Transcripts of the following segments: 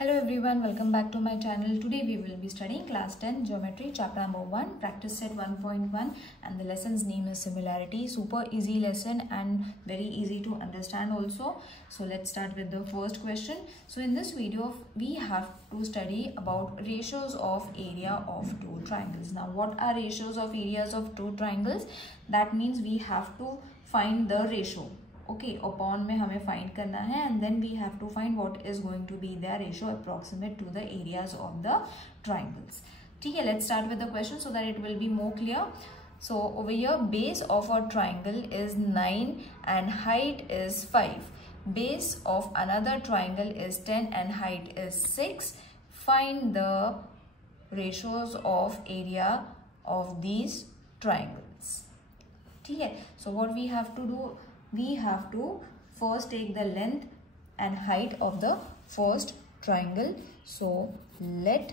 Hello everyone, welcome back to my channel. Today we will be studying class 10 geometry chapter number 1 practice set 1.1 and the lesson's name is Similarity. Super easy lesson and very easy to understand also. So let's start with the first question. So in this video we have to study about ratios of area of two triangles. Now what are ratios of areas of two triangles? That means we have to find the ratio. Okay, upon में हमें find करना है and then we have to find what is going to be the ratio approximate to the areas of the triangles. ठीक है, let's start with the question so that it will be more clear. So over here base of a triangle is 9 and height is 5. Base of another triangle is 10 and height is 6. Find the ratios of area of these triangles. ठीक है, so what we have to do, we have to first take the length and height of the first triangle. So let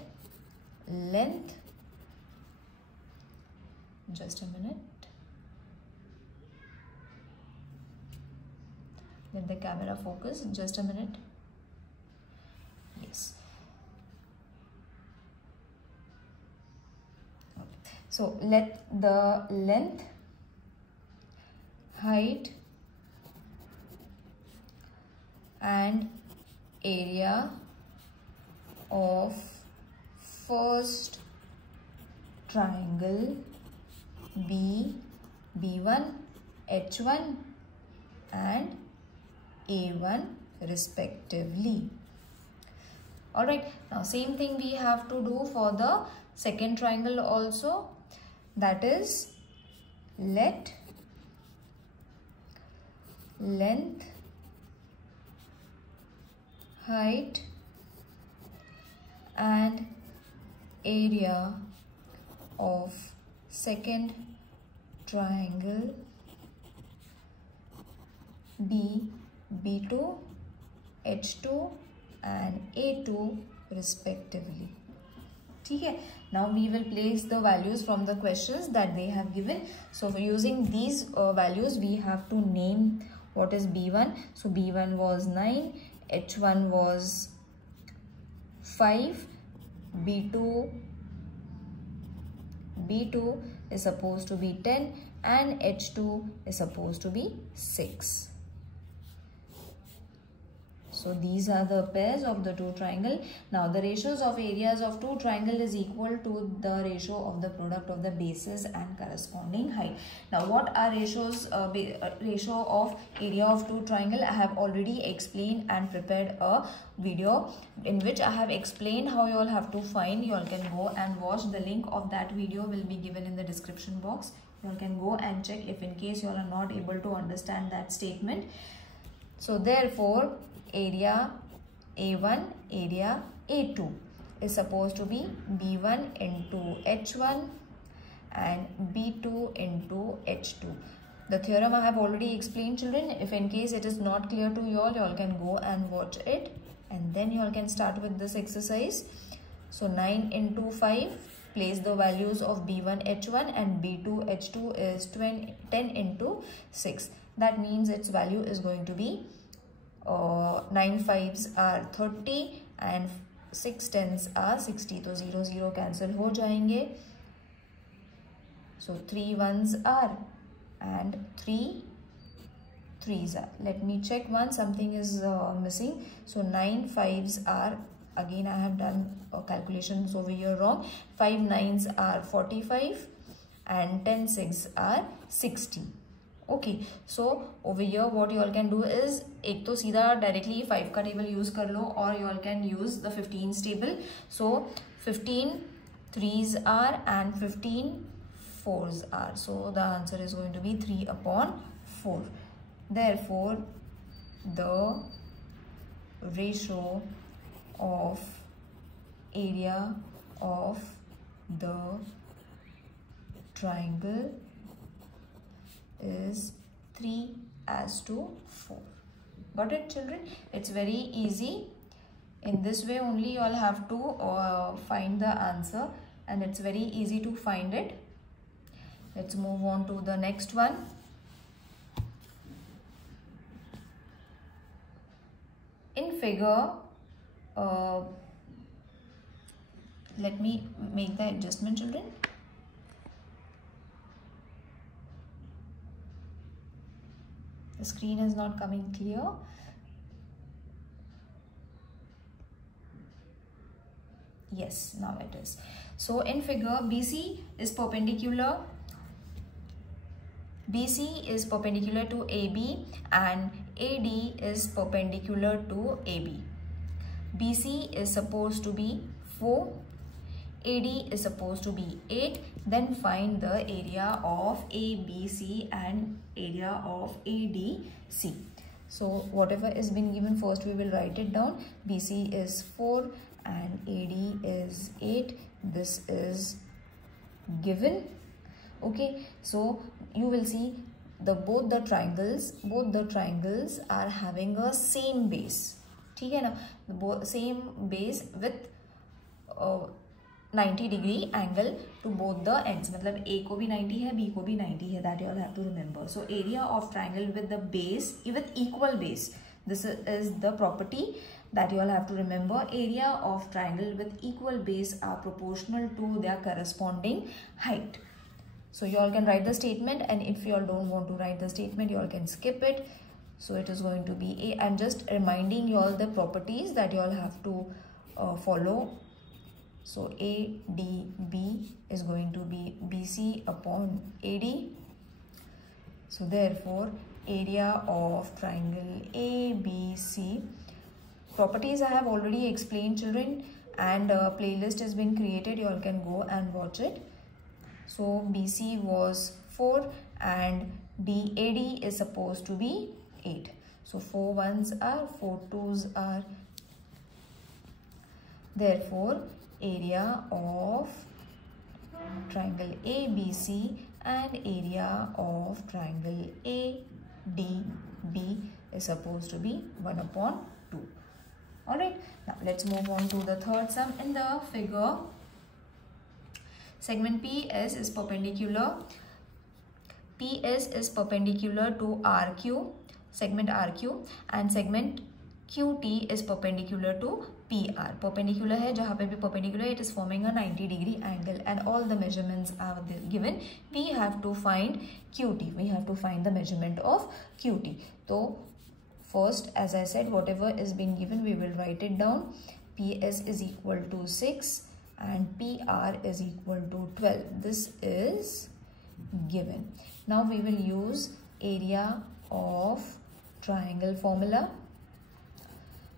length, just a minute, let the camera focus, just a minute, yes. Okay. So let the length, height and area of first triangle be B1, H1 and A1 respectively. Alright, now same thing we have to do for the second triangle also, that is let length, height and area of second triangle be B2, H2 and A2 respectively. Okay. Now we will place the values from the questions that they have given. So for using these values we have to name what is B1. So B1 was 9, H1 was 5, B2 is supposed to be 10 and H2 is supposed to be 6. So these are the pairs of the two triangle. Now the ratios of areas of two triangle is equal to the ratio of the product of the bases and corresponding height. Now what are ratios? Ratio of area of two triangle, I have already explained and prepared a video in which I have explained how you all have to find. You all can go and watch. The link of that video will be given in the description box. You all can go and check if in case you all are not able to understand that statement. So therefore area A1, area A2 is supposed to be B1 into H1 and B2 into H2. The theorem I have already explained, children. If in case it is not clear to you all can go and watch it and then you all can start with this exercise. So 9 into 5, place the values of B1 H1 and B2 H2 is 10 into 6. That means its value is going to be 9 5s are 30 and 6 10s are 60. So 0 0 cancel ho jayenge. So 3 1s are and 3 3s are. Let me check one, something is missing. So 9 5s are, again I have done calculations over here wrong. 5 9s are 45 and 10 6 are 60. Okay, so over here what you all can do is एक तो सीधा directly 5 का table use कर लो or you all can use the 15s table. So 15 3s are and 15 4s are. So the answer is going to be 3 upon 4. Therefore the ratio of area of the triangle is 3:4. Got it, children? It's very easy. In this way only you all have to find the answer and it's very easy to find it. Let's move on to the next one. In figure let me make the adjustment, children. The screen is not coming clear. Yes, now it is. So in figure, BC is perpendicular to AB and AD is perpendicular to AB. BC is supposed to be 4, AD is supposed to be 8. Then find the area of ABC and area of ADC. So whatever is been given, first we will write it down. BC is 4 and AD is 8. This is given. Okay, so you will see both the triangles are having a same base. ठीक है ना, same base with 90 degree angle to both the ends. मतलब A को भी 90 है, B को भी 90 है. That you all have to remember. So area of triangle with the base, with equal base. This is the property that you all have to remember. Area of triangle with equal base are proportional to their corresponding height. So you all can write the statement, and if you all don't want to write the statement, you all can skip it. So it is going to be A. I'm just reminding you all the properties that you all have to follow. So ADB is going to be BC upon AD. So therefore area of triangle ABC. Properties I have already explained, children, and a playlist has been created. You all can go and watch it. So BC was 4 and AD is supposed to be 8. So 4 ones are, 4 twos are. Therefore area of triangle ABC and area of triangle ADB is supposed to be 1 upon 2. Alright, now let's move on to the third sum. In the figure, segment PS is perpendicular. PS is perpendicular to RQ, segment RQ, and segment QT is perpendicular to PR. Perpendicular है, जहाँ पे भी perpendicular, it is forming a 90 degree angle, and all the measurements are given. We have to find QT. We have to find the measurement of QT. So first, as I said, whatever is being given, we will write it down. PS is equal to 6 and PR is equal to 12. This is given. Now we will use area of triangle formula,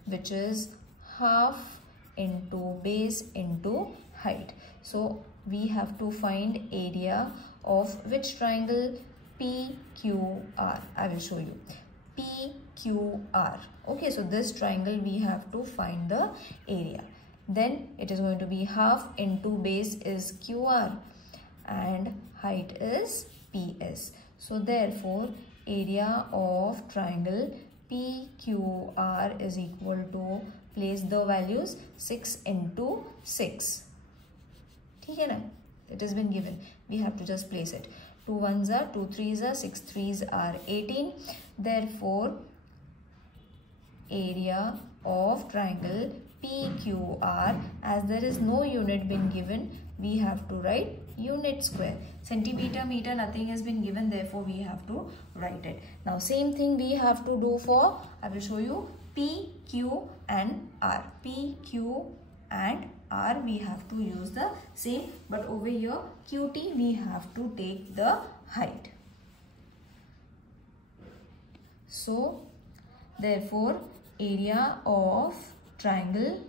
which is half into base into height. So we have to find area of which triangle? PQR. I will show you. PQR. Okay, so this triangle we have to find the area. Then it is going to be half into base is QR and height is PS. So therefore area of triangle PQR is equal to, place the values, 6 into 6. ठीक है ना? It has been given. We have to just place it. 2 ones are, 2 threes are, 6 threes are 18. Therefore area of triangle PQR, as there is no unit been given, we have to write unit square. Centimeter, meter, nothing has been given, therefore we have to write it. Now same thing we have to do for, I will show you, PQ and R. PQ and R we have to use the same, but over here QT we have to take the height. So therefore area of triangle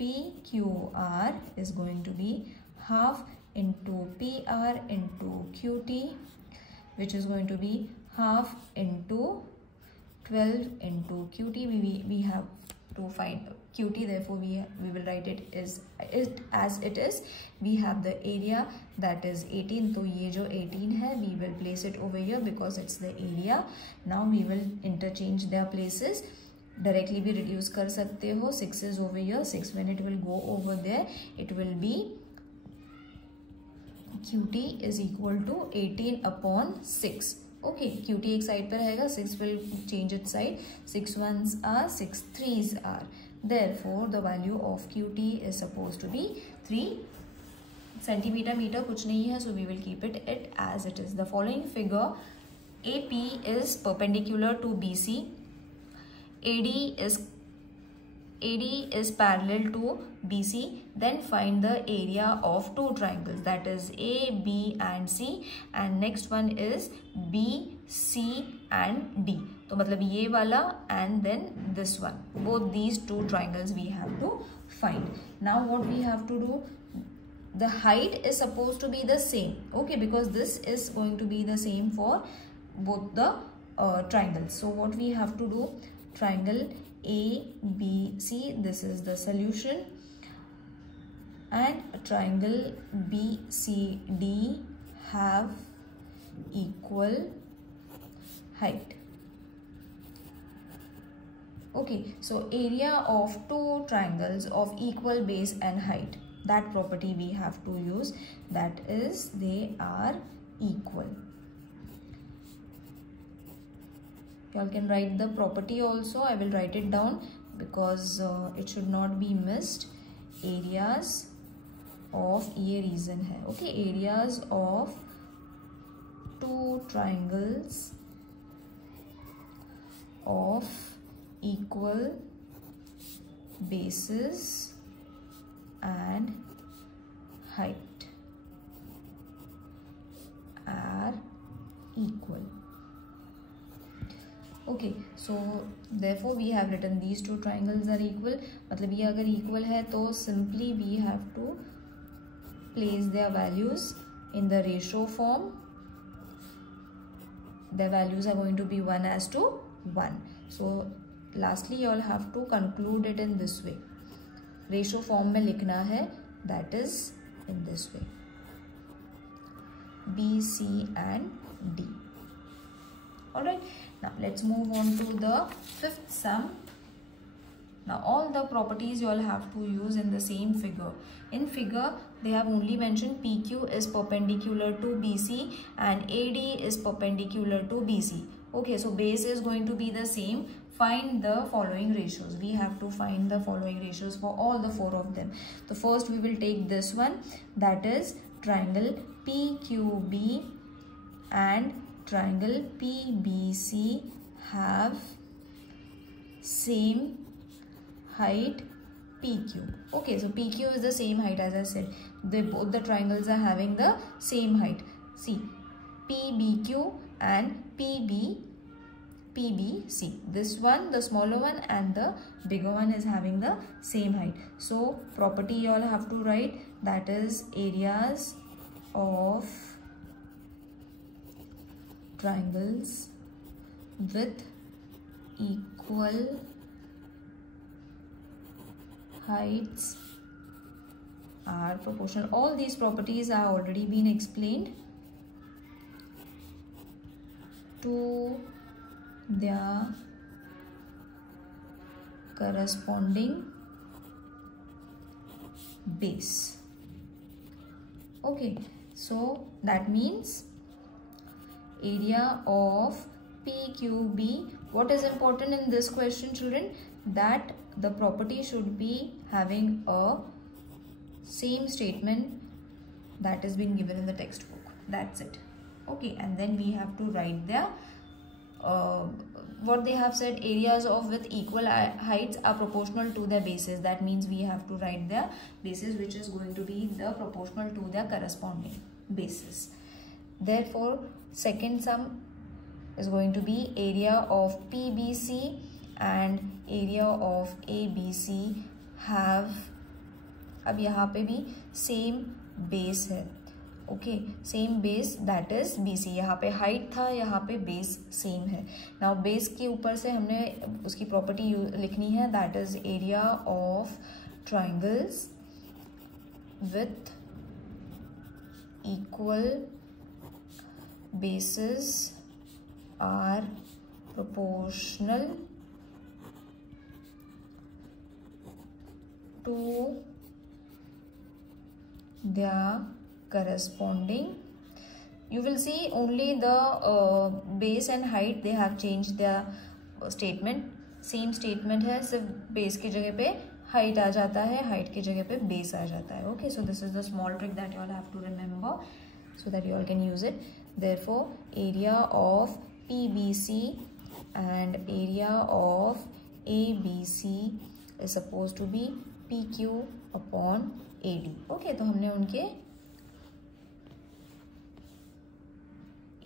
PQR is going to be half into PR into QT, which is going to be half into 12 into QT. We have to find QT, therefore we will write it as it is. We have the area that is 18, so ये जो 18 है, we will place it over here because it's the area. Now we will interchange their places. Directly भी reduce कर सकते हो. 6 is over here, 6 when it will go over there, it will be QT is equal to 18 upon 6. Okay, QT एक side पर रहेगा, 6 will change its side. 6 ones are, 6 threes are. Therefore, the value of QT is supposed to be 3 centimeter meter. कुछ नहीं है, so we will keep it as it is. The following figure, AP is perpendicular to BC, AD is parallel to BC. Then find the area of two triangles, that is A, B and C, and next one is B, C and D. तो मतलब ये वाला and then this one, both these two triangles we have to find. Now what we have to do, the height is supposed to be the same, okay, because this is going to be the same for both the triangles. So what we have to do, triangle ABC, this is the solution, and triangle BCD have equal height. Okay, so area of two triangles of equal base and height, that property we have to use, that is they are equal. You can write the property also. I will write it down because it should not be missed. Areas of, ये reason है, okay, areas of two triangles of equal bases and height are equal. Okay, so therefore we have written these two triangles are equal. मतलब ये अगर equal है तो simply we have to place their values in the ratio form. Their values are going to be 1:1. So lastly you all have to conclude it in this way. Ratio form में लिखना है, that is in this way. B, C and D. Alright, now let's move on to the fifth sum. Now all the properties you all have to use in the same figure. In figure they have only mentioned PQ is perpendicular to BC and AD is perpendicular to BC. Okay, so base is going to be the same. Find the following ratios. We have to find the following ratios for all the four of them. So first we will take this one, that is triangle PQB and triangle PBC have same height PQ. Okay, so PQ is the same height as I said. Both the triangles are having the same height. See, PBQ and PBC. This one, the smaller one and the bigger one is having the same height. So property you all have to write, that is areas of triangles with equal heights are proportional. All these properties are already been explained to their corresponding base. Okay, so that means area of PQB. What is important in this question, children? That the property should be having a same statement that has been given in the textbook. That's it. Okay, and then we have to write their what they have said, areas of with equal heights are proportional to their bases. That means we have to write their bases, which is going to be the proportional to their corresponding bases. Therefore, second sum is going to be area of PBC and area of ABC have, अब यहाँ पे भी same base है. Okay, same base, that is BC. यहाँ पे height था, यहाँ पे base same है. Now base के ऊपर से हमने उसकी property लिखनी है, that is area of triangles with equal bases are proportional to their corresponding. You will see only the base and height they have changed their statement. Same statement है, सिर्फ base की जगह पे हाइट आ जाता है, height की जगह पे बेस आ जाता है. Okay, so this is the small trick that you all have to remember so that you all can use it. Therefore, area of PBC and area of ABC is supposed to be PQ upon AD. Okay, तो हमने उनके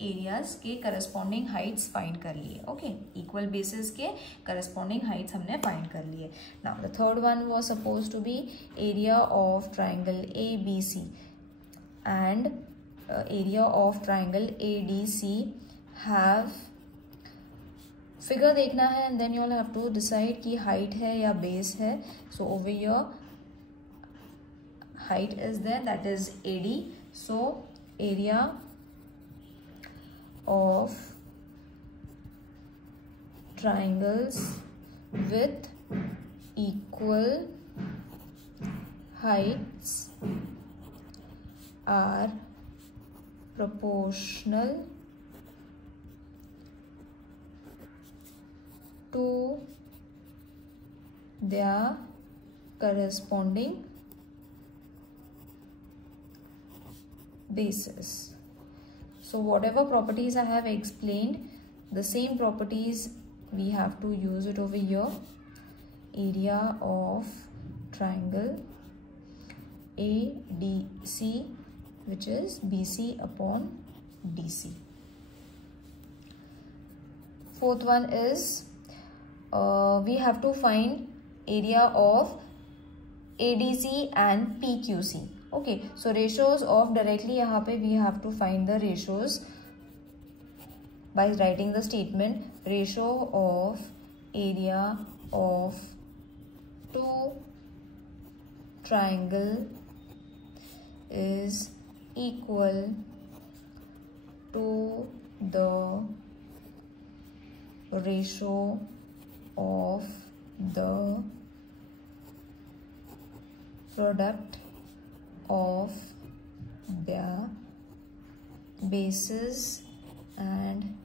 areas के corresponding Heights find कर लिए. Okay, equal basis के corresponding heights हमने find कर लिए. Now the third one was suppose to be area of triangle ABC and area of triangle ADC have figure देखना है and then you all have to decide कि height है या base है. So over here height is there, that is AD. So area of triangles with equal heights are proportional to their corresponding bases. So whatever properties I have explained, the same properties we have to use it over here. Area of triangle ADC, which is BC upon DC. Fourth one is we have to find area of ADC and PQC. Okay, so ratios of directly यहाँ पे we have to find the ratios by writing the statement ratio of area of two triangle is equal to the ratio of the product of their bases and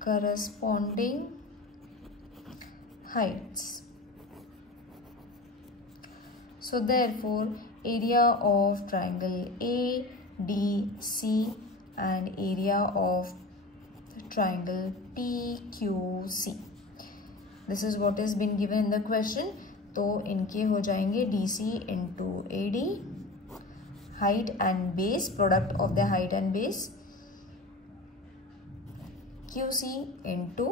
corresponding heights. So therefore area of triangle ADC and area of triangle PQC, this is what has been given in the question. तो इनके हो जाएंगे DC into AD, height and base, product of the height and base, QC into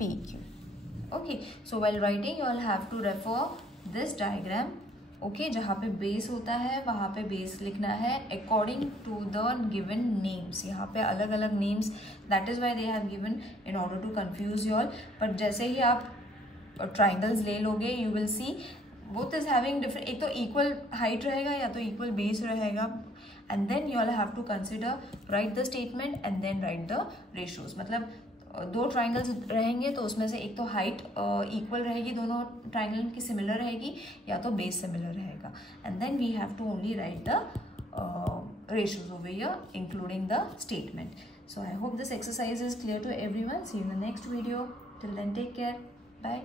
PQ. Okay, so while writing you all have to refer this diagram. Okay, जहाँ पे base होता है वहाँ पे बेस लिखना है according to the given names. यहाँ पे अलग अलग names, that is why they have given in order to confuse you all. But जैसे ही आप ट्राइंगल्स ले लोगे you will see both is having different, एक तो इक्वल हाइट रहेगा या तो इक्वल बेस रहेगा. And then you all have to consider write the statement and then write the ratios. मतलब दो ट्राइंगल्स रहेंगे तो उसमें से एक तो हाइट इक्वल रहेगी, दोनों ट्राइंगल की सिमिलर रहेगी, या तो बेस सिमिलर रहेगा. And then we have to only write the ratios over here including the statement. So I hope this exercise is clear to everyone. See you in the next video. Till then, take care. Bye.